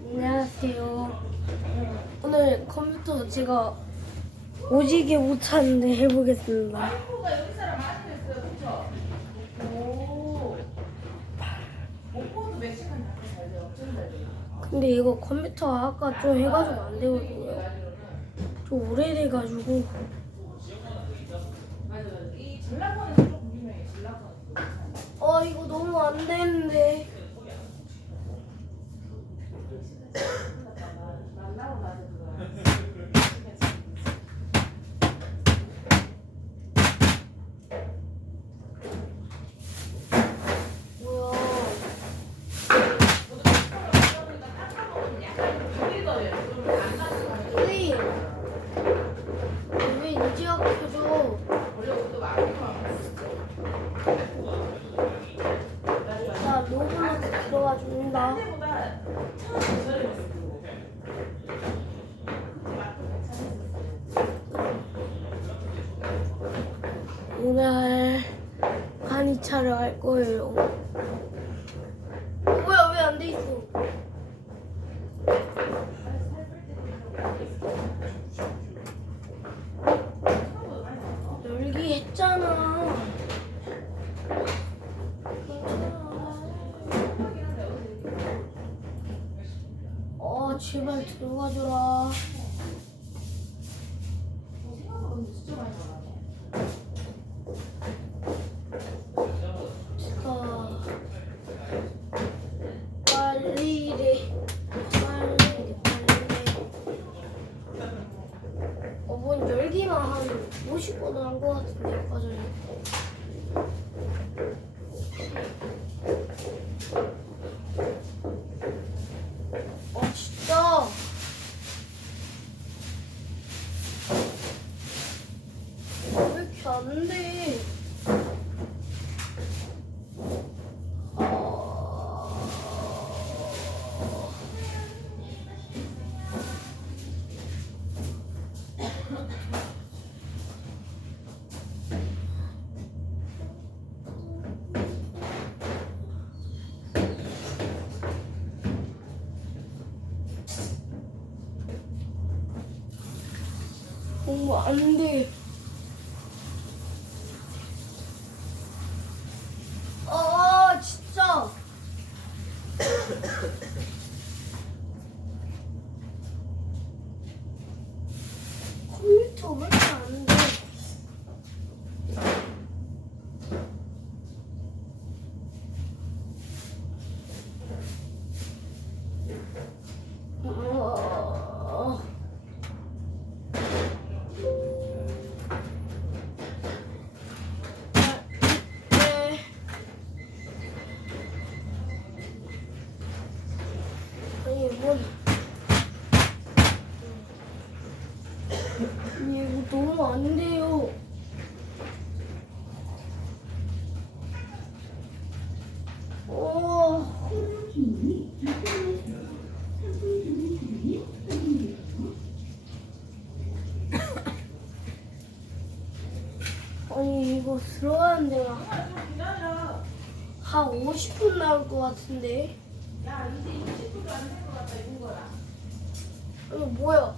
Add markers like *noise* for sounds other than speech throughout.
안녕하세요. 오늘 컴퓨터 제가 오지게 못하는데 해보겠습니다. 근데 이거 컴퓨터 아까 좀 해가지고 안 되거든요. 좀 오래돼가지고. 이거 너무 안 되는데. 안 돼 있어. 열기 했잖아. 어, 제발 들어가줘라. 맞아요. 공부 안 되겠다. 이건 이거 너무 안 돼요. 오. 아니 이거 들어가는 데가 한 50분 나올 것 같은데. 어 뭐야?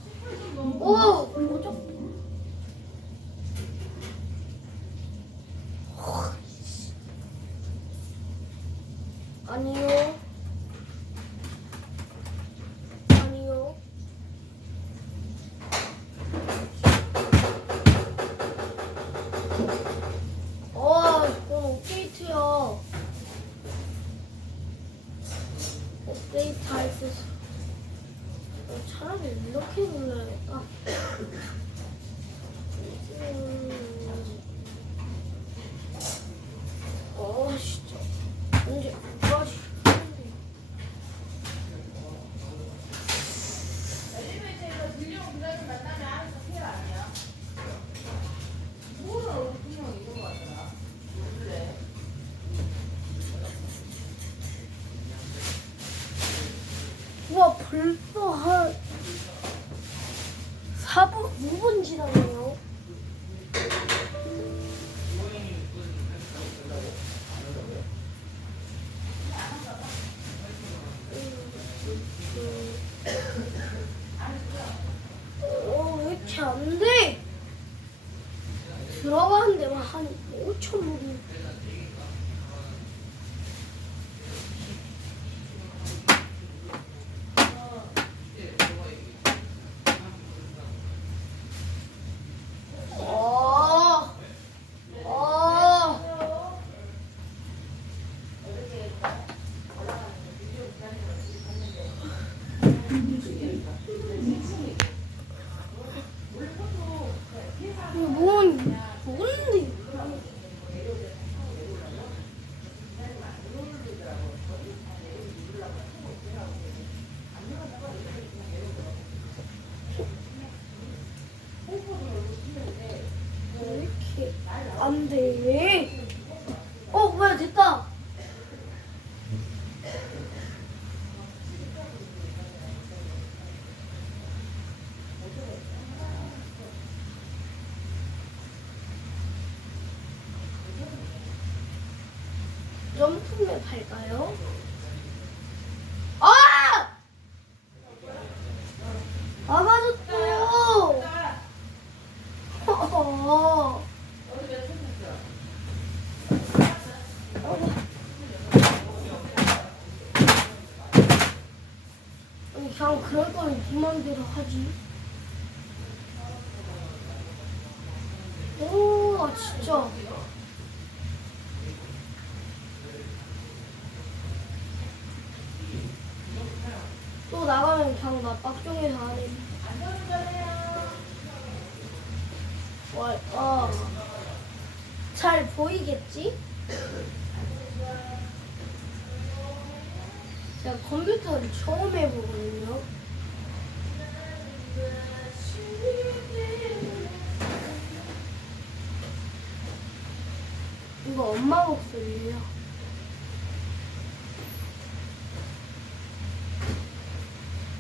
안 돼. 어, 뭐야, 됐다. 그냥 그럴 거면 네 맘대로 하지. 오 아, 진짜. 또 나가면 그냥 나 빡종에서. 안전운전해요. 와, 어. 잘 보이겠지? 제가 컴퓨터를 처음 해보거든요. 이거 엄마 목소리예요.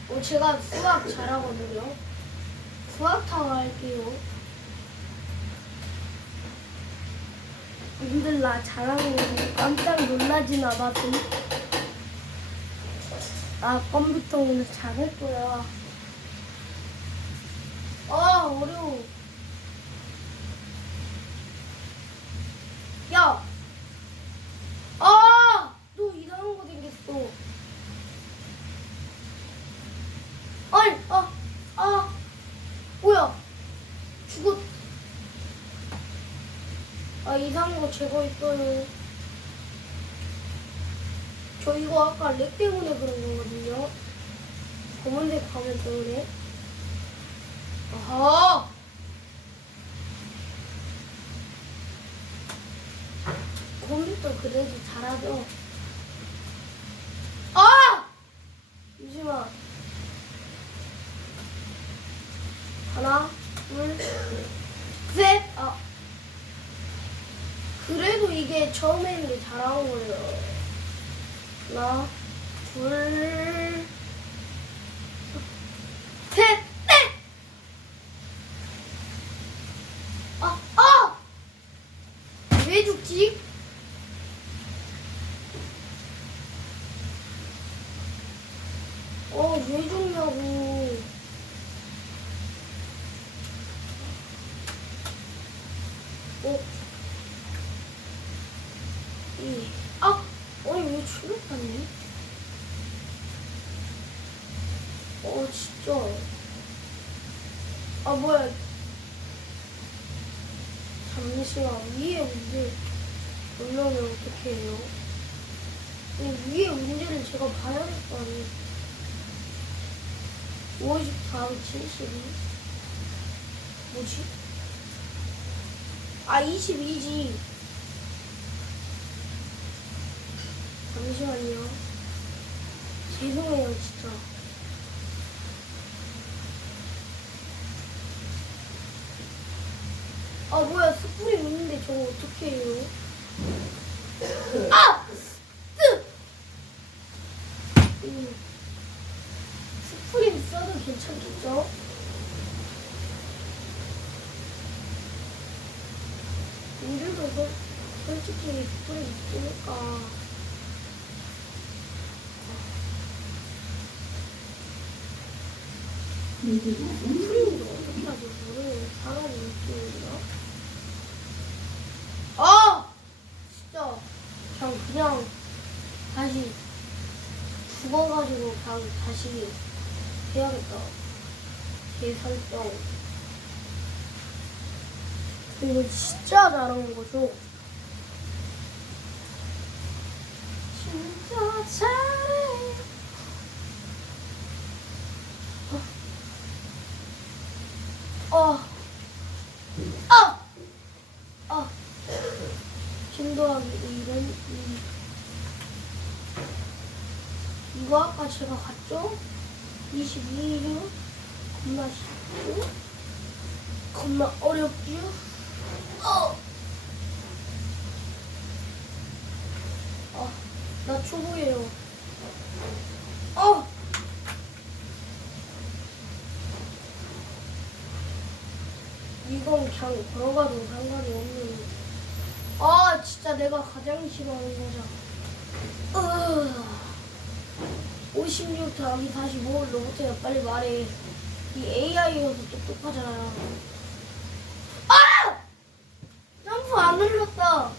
어, 제가 수학 잘하거든요. 수학 타워 할게요. 님들 나 잘하는 거 깜짝 놀라진 않아도 나 컴퓨터 오늘 잘할 거야. 아 어려워. 야, 아, 너 이상한 거 생겼어. 아니, 아, 아, 뭐야? 죽었. 아 이상한 거 제거했어요. 저 이거 아까 렉 때문에 그런 거거든요. 검은색 화면 때문에. 아하! 컴퓨터 그래도 잘하죠. 아! 잠시만. 하나, 둘, 셋. 아. 그래도 이게 처음에 있는 게 잘한 거예요. 하나, 둘, 셋, 넷! 아, 아! 왜 죽지? 어, 왜 죽냐고. 어? 이, 아! 아니, 왜 출력하니? 어, 진짜. 아, 뭐야. 잠시만, 위에 문제 올려면 어떻게 해요? 이 위에 문제를 제가 봐야 될 거 아니에요? 50 다음 72? 뭐지? 아, 22지. 잠시만요. 죄송해요, 진짜. 아, 뭐야, 스프링 있는데 저거 어떻게 해요? 아! 뜨! 음. 스프링 써도 괜찮겠죠? 우리도 소- 솔직히 스프링 있으니까. 스프링도 어떻게 하지 모르는 사람이 있겠나? 아! 진짜. 그냥, 그냥, 다시 죽어가지고 그냥 다시 해야겠다. 재설정. 이거 진짜 잘하는 거죠? 진짜 잘해. 어. 아! 아! 진도하기 이런, 이. 이거 아까 제가 갔죠? 22일 겁나 쉽죠? 겁나 어렵죠? 어! 아, 나 초보예요. 어! 이건 그냥 걸어가도 상관이 없는. 아, 진짜 내가 가장 싫어하는 거잖아. 으, 56 더하기 45 로봇이야 빨리 말해. 이 AI여서 똑똑하잖아. 아! 점프 안 눌렀다.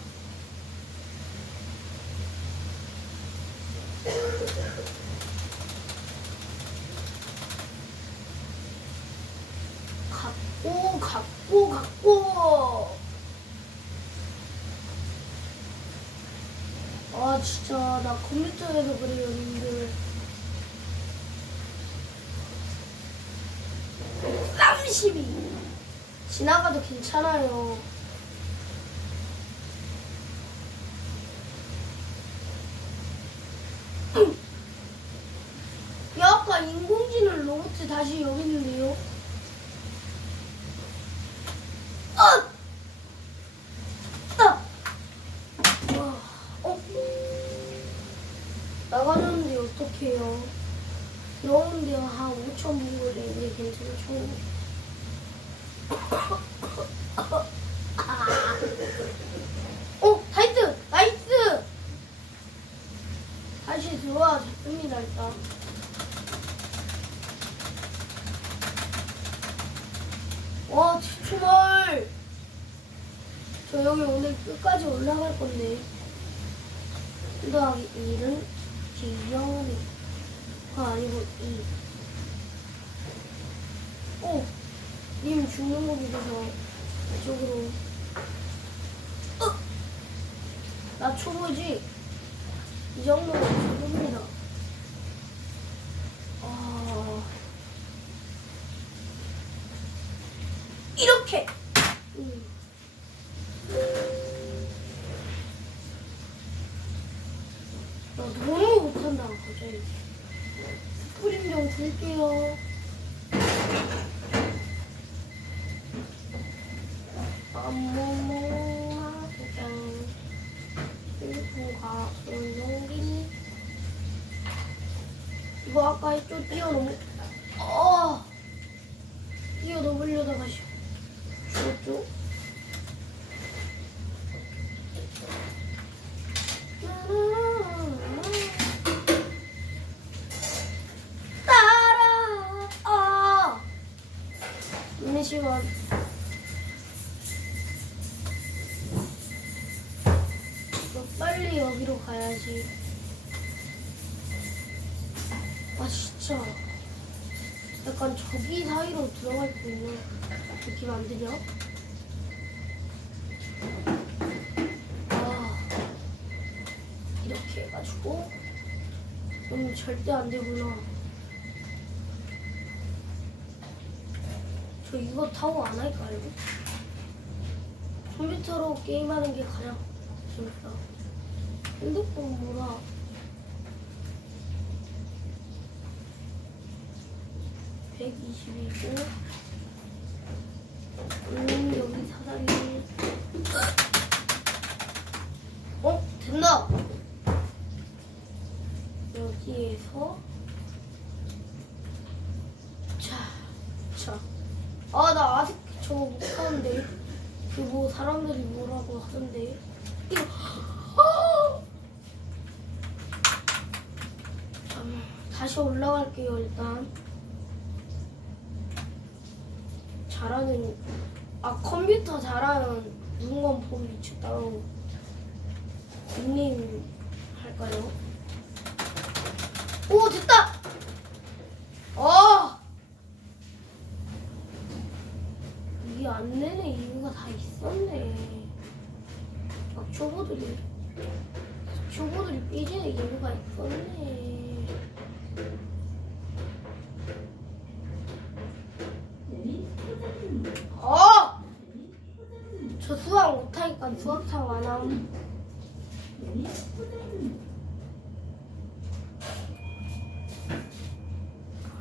갖고 갖고 갖고. 아 진짜. 나 컴퓨터에서 그래요 여러분들 32 지나가도 괜찮아요 야 아까 인공지능 로봇 다시 여기 있는데요 아! 아! 와, 어? 나가는데 어떡해요? 영혼데 한 5천 분거리 이제 괜찮죠? 어, 타이트! 나이스! 다시 들어와 줬습니다, 일단. 와, 정말! 저 여기 오늘 끝까지 올라갈 건데. 더하기 1은 기영이 아, 아니고 2. 오! 님 죽는 거 믿어서 이쪽으로. 어! 나 초보지? 이 정도면 초보입니다. 아. 이렇게! 음. 나 너무 못한다, 갑자기. 스프링 좀 줄게요. 안무무하장 일부가 운동기 이거 아까 좀 뛰어넘 어 뛰어넘으려다가 씨, 죽었죠? 따라 아 있는 시간 너 빨리 아 진짜 약간 저기 사이로 들어갈 수 있는 느낌 안 드냐? 아 이렇게 해가지고 음 절대 안 되구나 저 이거 타고 안 할까요? 컴퓨터로 게임하는 게 가장 재밌다 핸드폰 뭐라 (120이고) 음 여기 사다리 어 된다 여기에서 자, 자. 아, 나 아직 저거 못하는데. 그뭐 사람들이 뭐라고 하던데. 이거. 아! 잠, 다시 올라갈게요, 일단. 잘하는, 아, 컴퓨터 잘하는 눈건포 위치 따로 닉네임 할까요? 오, 됐다! 어! 이게 안 되는 이유가 다 있었네. 막 초보들이 초보들이 삐지는 이유가 있었네. 어! 저 수학 못하니까 수학상 안 함.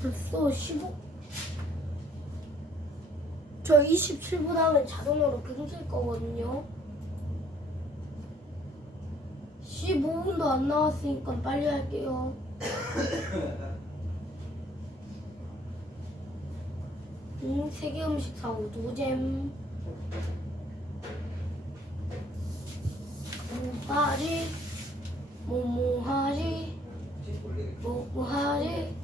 벌써 15? 저 27분 하면 자동으로 끊길 거거든요. 15분도 안 나왔으니까 빨리 할게요. 음, 세계 음식 사고 노잼. 음, 파리. 뭐뭐 하지 뭐뭐 하지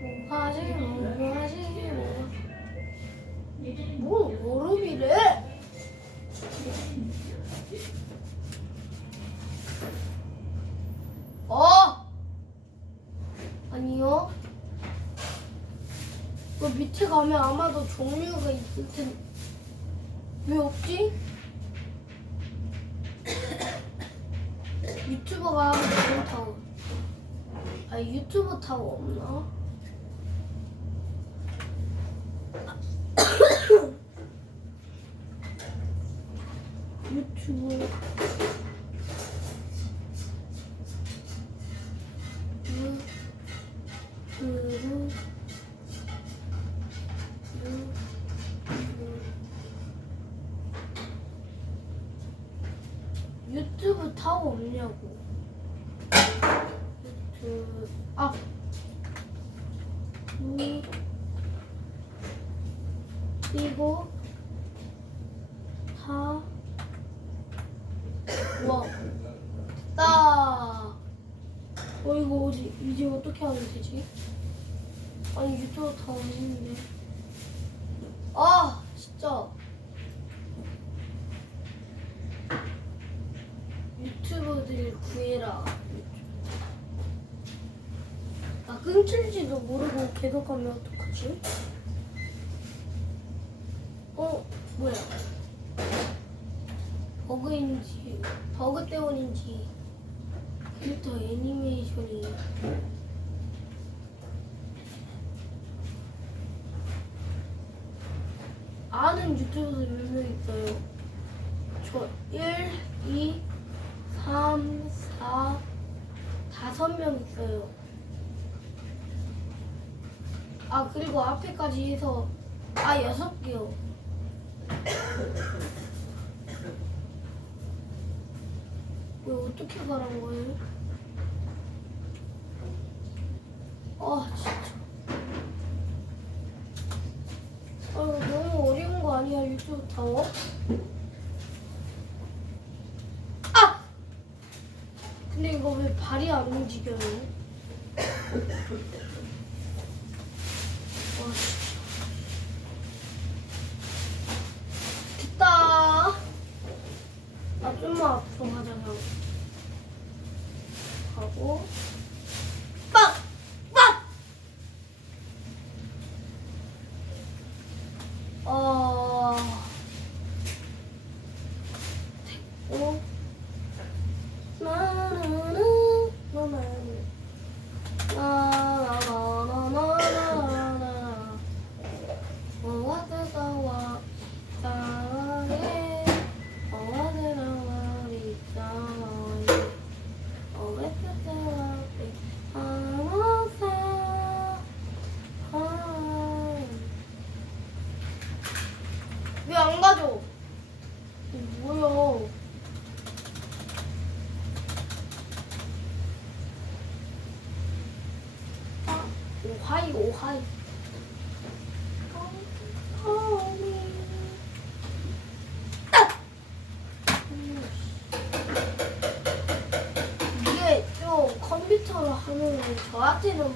뭐 하지 뭐뭐 하지 뭐 무릎이래 어 아니요 그 밑에 가면 아마도 종류가 있을 텐데 왜 없지? 유튜버가 하는 그런 타워 아 유튜버 타워 없나? *coughs* 유튜브 유튜브 타워 없냐고. 유튜브 아 유, 그리고 다 와. 됐다. 어 이거 어디 이제 어떻게 하면 되지? 아니 유튜브 다 없는데. 아 진짜. 유튜버들 구해라. 나 끊길지도 모르고 계속 하면 어떡하지? 어 뭐야? 버그인지 버그 때문인지 캐릭터 애니메이션이 아는 유튜버들 몇 명 있어요. 저 1, 2, 3, 4, 다섯 명 있어요. 아 그리고 앞에까지 해서 아 여섯 개요. *coughs* 왜 어떻게 가란 거예요? 아 진짜. 아 너무 어려운 거 아니야 유튜브 타워? 근데 이거 왜 발이 안 움직여요? 와. 됐다. 아, 좀만 앞으로 가자, 형. 가고. 빵! 빵! 어. 됐고. 나나나, 나나나. 나나나나나나. 어와드가와 사랑해. 어와드가와 리사랑해. 어와드가와 리사랑해. 왜안 가져? 이거 뭐야? 아, 오하이 오하이. 이게 좀 컴퓨터로 하면 저한테는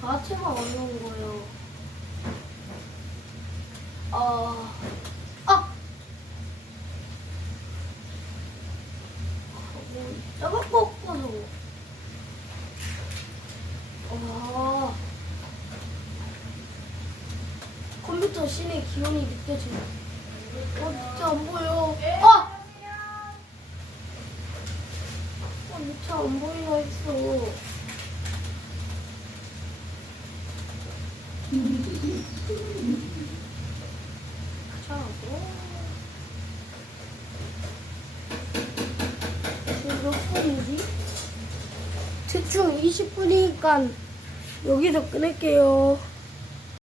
저한테만 어려운 거예요. 어, 아, 뭐 저거 꺾어서. 와. 컴퓨터 신의 기운이 느껴지네. 어, 밑에 안 보여. 아! 어, 밑에 안 보이나 했어. 자, 지금 몇 분이지? 대충 20분이니까 여기서 끊을게요.